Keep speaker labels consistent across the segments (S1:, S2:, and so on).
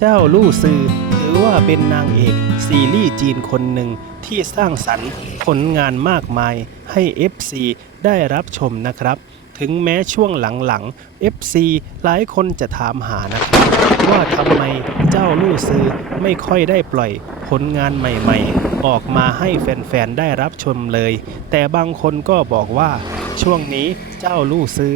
S1: เจ้าลู่ซือถือว่าเป็นนางเอกซีรีส์จีนคนหนึ่งที่สร้างสรรค์ผลงานมากมายให้ FC ได้รับชมนะครับ ถึงแม้ช่วงหลังๆ FC หลายคนจะถามหานะครับว่าทำไมเจ้าลู่ซือไม่ค่อยได้ปล่อยผลงานใหม่ๆ ออกมาให้แฟนๆ ได้รับชมเลย แต่บางคนก็บอกว่าช่วงนี้เจ้าลู่ซือ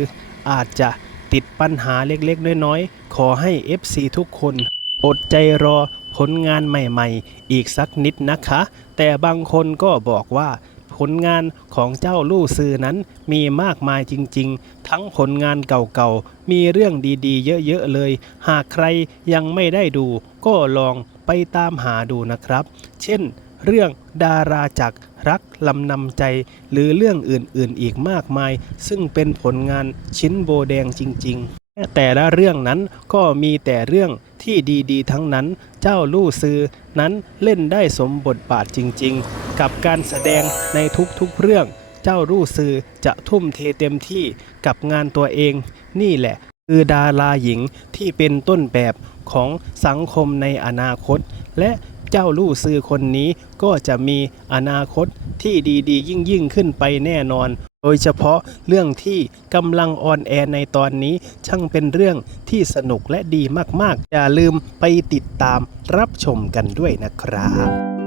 S1: อาจจะติดปัญหาเล็กๆ น้อยๆ ขอให้ FC ทุกคน อดใจรอผลงานใหม่ๆ อีกสักนิดนะคะ แต่บางคนก็บอกว่าผลงานของเจ้าลู่ซือนั้นมีมากมายจริง ๆ ทั้งผลงานเก่าๆ มีเรื่องดีๆ เยอะๆ เลย หากใครยังไม่ได้ดู ก็ลองไปตามหาดูนะครับ เช่น เรื่องดาราจักรรักลำนำใจ หรือเรื่องอื่นๆ อีกมากมาย ซึ่งเป็นผลงานชิ้นโบแดงจริง ๆ แต่ละเรื่องนั้นก็มีแต่เรื่องที่ดีๆ ทั้งนั้น เจ้าลู่ซือนั้นเล่นได้สมบทบาทจริง ๆ กับการแสดงในทุกๆเรื่อง เจ้าลู่ซือจะทุ่มเทเต็มที่กับงานตัวเอง นี่แหละ คือดาราหญิงที่เป็นต้นแบบของสังคมในอนาคต และเจ้าลู่ซือคนนี้ก็จะมีอนาคตที่ดีๆ ยิ่งยิ่งๆขึ้นไปแน่นอนโดยเฉพาะเรื่องที่กำลังออนแอร์ในตอนนี้ ช่างเป็นเรื่องที่สนุกและดีมากๆ อย่าลืมไปติดตามรับชมกันด้วยนะครับ